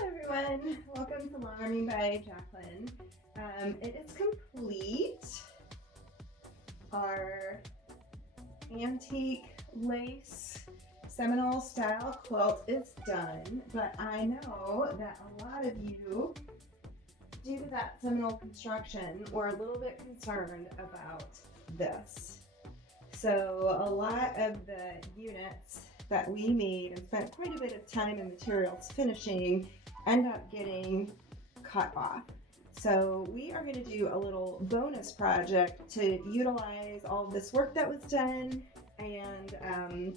everyone, welcome to Longarming by Jaclyn. It is complete. Our antique lace Seminole style quilt is done, but I know that a lot of you, due to that Seminole construction, were a little bit concerned about this. So a lot of the units that we made and spent quite a bit of time and materials finishing end up getting cut off. So we are going to do a little bonus project to utilize all of this work that was done and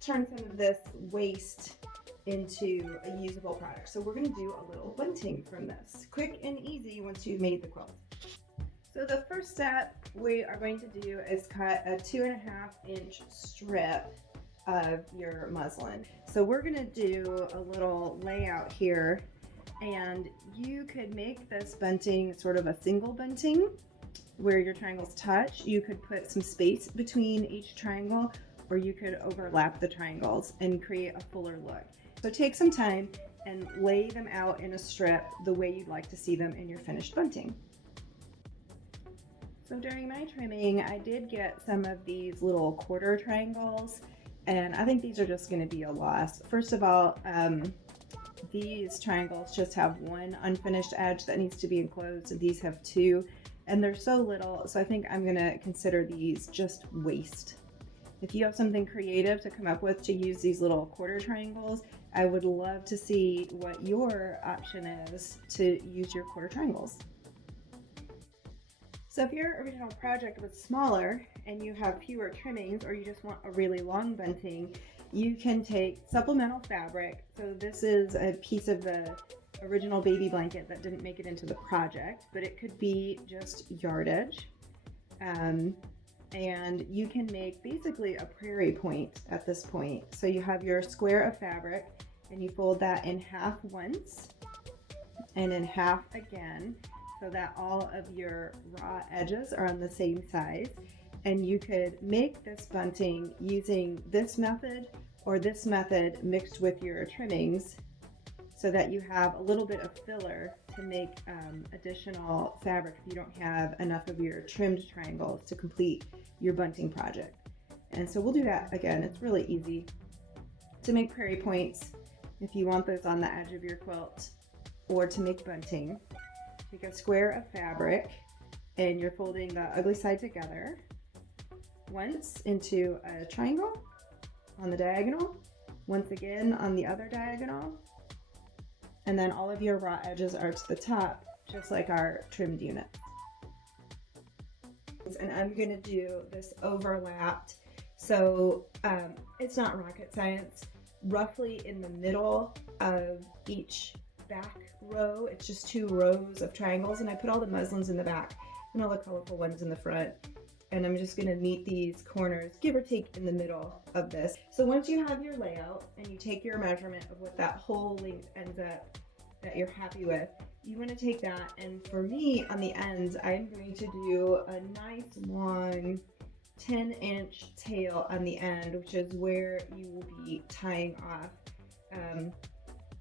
turn some of this waste into a usable product. So we're going to do a little bunting from this, quick and easy once you've made the quilt. So the first step we are going to do is cut a 2.5-inch strip of your muslin. So we're going to do a little layout here, and you could make this bunting sort of a single bunting where your triangles touch. You could put some space between each triangle, or you could overlap the triangles and create a fuller look. So take some time and lay them out in a strip the way you'd like to see them in your finished bunting. So during my trimming, I did get some of these little quarter triangles, and I think these are just going to be a loss. First of all, these triangles just have one unfinished edge that needs to be enclosed, and these have two, and they're so little, so I think I'm going to consider these just waste. If you have something creative to come up with to use these little quarter triangles, I would love to see what your option is to use your quarter triangles. So if your original project was smaller and you have fewer trimmings, or you just want a really long bunting, you can take supplemental fabric. So this is a piece of the original baby blanket that didn't make it into the project, but it could be just yardage. And you can make basically a prairie point at this point. So you have your square of fabric and you fold that in half once and in half again, so that all of your raw edges are on the same size. And you could make this bunting using this method or this method mixed with your trimmings, so that you have a little bit of filler to make additional fabric if you don't have enough of your trimmed triangles to complete your bunting project. And so we'll do that again. It's really easy to make prairie points if you want those on the edge of your quilt, or to make bunting. Take a square of fabric and you're folding the ugly side together once into a triangle on the diagonal, once again on the other diagonal, and then all of your raw edges are to the top, just like our trimmed unit. And I'm going to do this overlapped, so it's not rocket science. Roughly in the middle of each back row, it's just 2 rows of triangles, and I put all the muslins in the back and all the colorful ones in the front, and I'm just going to meet these corners, give or take, in the middle of this. So once you have your layout and you take your measurement of what that whole length ends up that you're happy with, you want to take that, and for me on the ends, I'm going to do a nice long 10-inch tail on the end, which is where you will be tying off.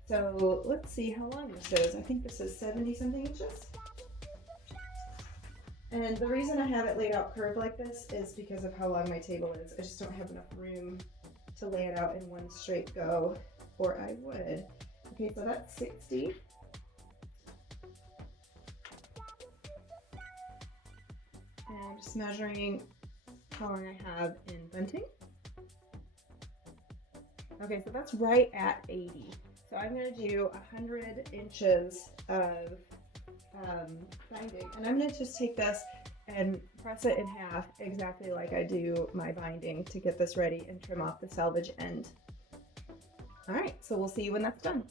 So let's see how long this is. I think this is 70 something inches. And the reason I have it laid out curved like this is because of how long my table is. I just don't have enough room to lay it out in one straight go, or I would. Okay, so that's 60. And I'm just measuring how long I have in bunting. Okay, so that's right at 80. So I'm going to do 100 inches of binding, and I'm going to just take this and press it in half exactly like I do my binding to get this ready and trim off the selvage end. All right, so we'll see when that's done.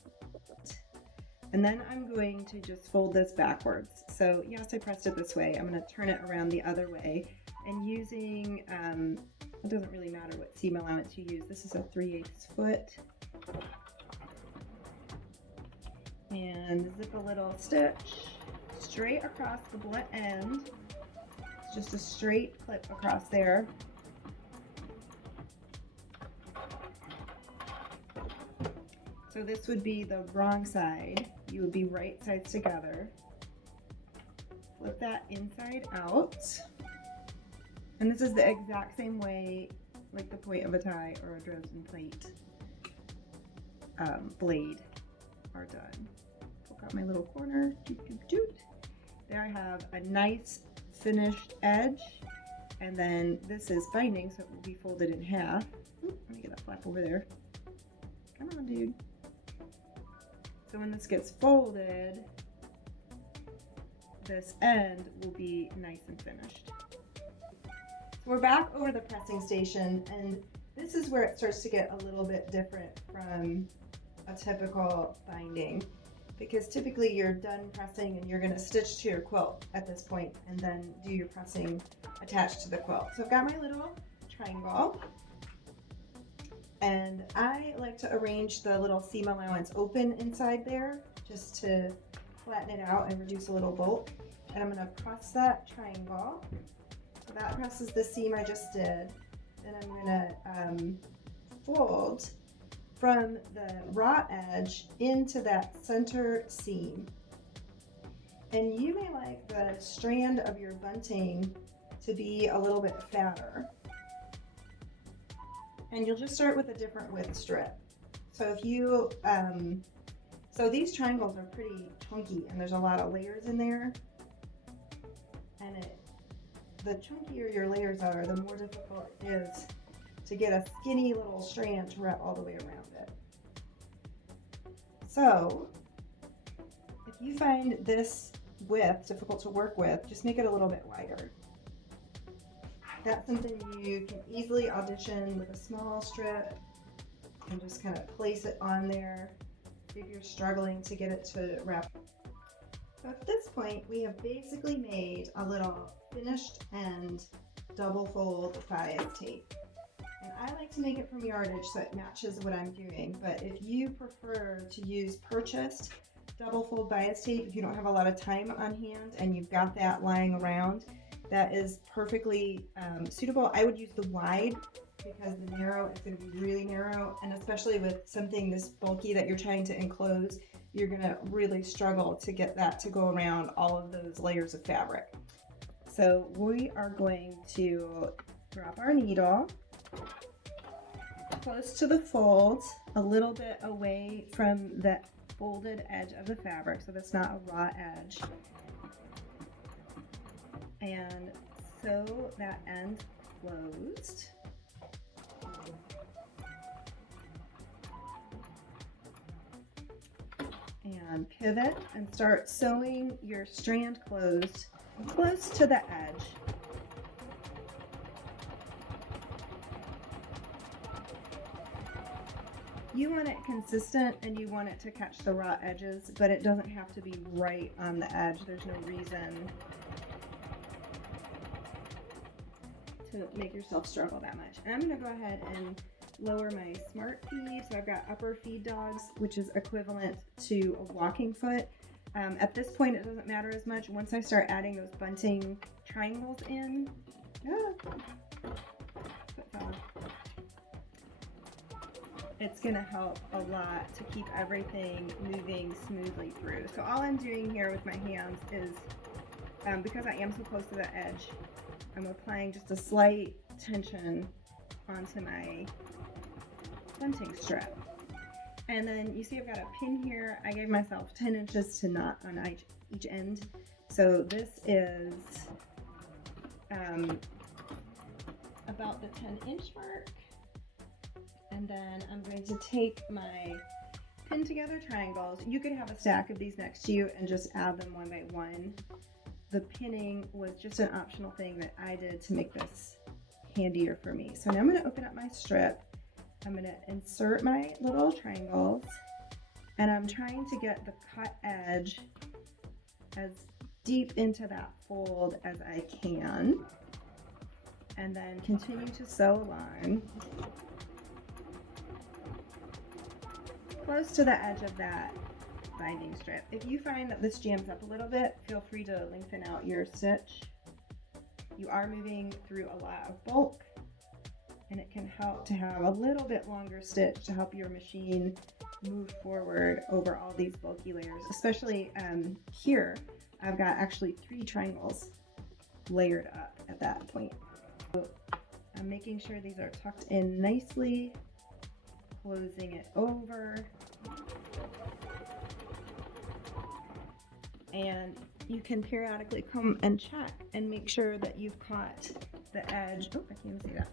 And then I'm going to just fold this backwards. So yes, I pressed it this way. I'm going to turn it around the other way, and using, it doesn't really matter what seam allowance you use. This is a 3/8 foot. And zip a little stitch straight across the blunt end. It's just a straight clip across there. So this would be the wrong side. You would be right sides together. Flip that inside out. And this is the exact same way like the point of a tie or a Dresden plate blade are done. Poke out my little corner. Doot, doot, doot. There I have a nice finished edge. And then this is binding, so it will be folded in half. Ooh, let me get that flap over there. Come on, dude. So when this gets folded, this end will be nice and finished. So we're back over the pressing station, and this is where it starts to get a little bit different from a typical binding, because typically you're done pressing and you're going to stitch to your quilt at this point and then do your pressing attached to the quilt. So I've got my little triangle, and I like to arrange the little seam allowance open inside there just to flatten it out and reduce a little bulk. And I'm going to press that triangle. So that presses the seam I just did. Then I'm going to fold from the raw edge into that center seam. And you may like the strand of your bunting to be a little bit fatter. And you'll just start with a different width strip. So if you, so these triangles are pretty chunky and there's a lot of layers in there. And the chunkier your layers are, the more difficult it is to get a skinny little strand to wrap all the way around it. So if you find this width difficult to work with, just make it a little bit wider. That's something you can easily audition with a small strip and just kind of place it on there if you're struggling to get it to wrap. So at this point, we have basically made a little finished end double fold bias tape. And I like to make it from yardage so it matches what I'm doing. But if you prefer to use purchased double fold bias tape, if you don't have a lot of time on hand and you've got that lying around, that is perfectly suitable. I would use the wide because the narrow is going to be really narrow, and especially with something this bulky that you're trying to enclose, you're going to really struggle to get that to go around all of those layers of fabric. So we are going to drop our needle close to the fold, a little bit away from the folded edge of the fabric, so that's not a raw edge. And sew that end closed. And pivot and start sewing your strand closed close to the edge. You want it consistent and you want it to catch the raw edges, but it doesn't have to be right on the edge. There's no reason to make yourself struggle that much. And I'm going to go ahead and lower my smart feed. So I've got upper feed dogs, which is equivalent to a walking foot. At this point, it doesn't matter as much. Once I start adding those bunting triangles in, it's going to help a lot to keep everything moving smoothly through. So all I'm doing here with my hands is, because I am so close to the edge, I'm applying just a slight tension onto my bunting strip. And then you see I've got a pin here. I gave myself 10 inches to knot on each end. So this is about the 10-inch mark. And then I'm going to take my pin together triangles. You could have a stack of these next to you and just add them one by one. The pinning was just an optional thing that I did to make this handier for me. So now I'm going to open up my strip. I'm going to insert my little triangles, and I'm trying to get the cut edge as deep into that fold as I can, and then continue to sew along close to the edge of that binding strip. If you find that this jams up a little bit, feel free to lengthen out your stitch. You are moving through a lot of bulk, and it can help to have a little bit longer stitch to help your machine move forward over all these bulky layers. Especially here, I've got actually 3 triangles layered up at that point. So I'm making sure these are tucked in nicely, closing it over, and you can periodically come and check and make sure that you've caught the edge. Oh, I can't even see that.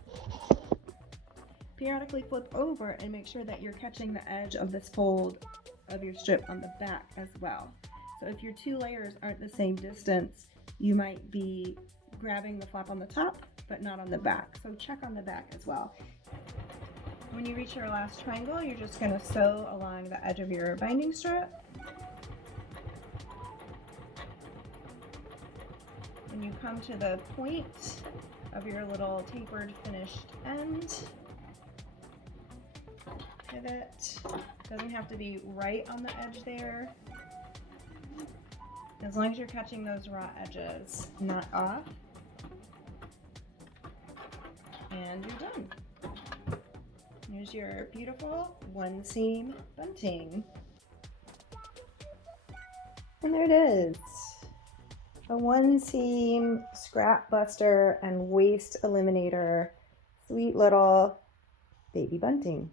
Periodically flip over and make sure that you're catching the edge of this fold of your strip on the back as well. So if your 2 layers aren't the same distance, you might be grabbing the flap on the top but not on the back. So check on the back as well. When you reach your last triangle, you're just going to sew along the edge of your binding strip. When you come to the point of your little tapered finished end, pivot. Doesn't have to be right on the edge there. As long as you're catching those raw edges, not off. And you're done. Here's your beautiful 1-seam bunting. And there it is. A 1-seam scrap buster and waste eliminator. Sweet little baby bunting.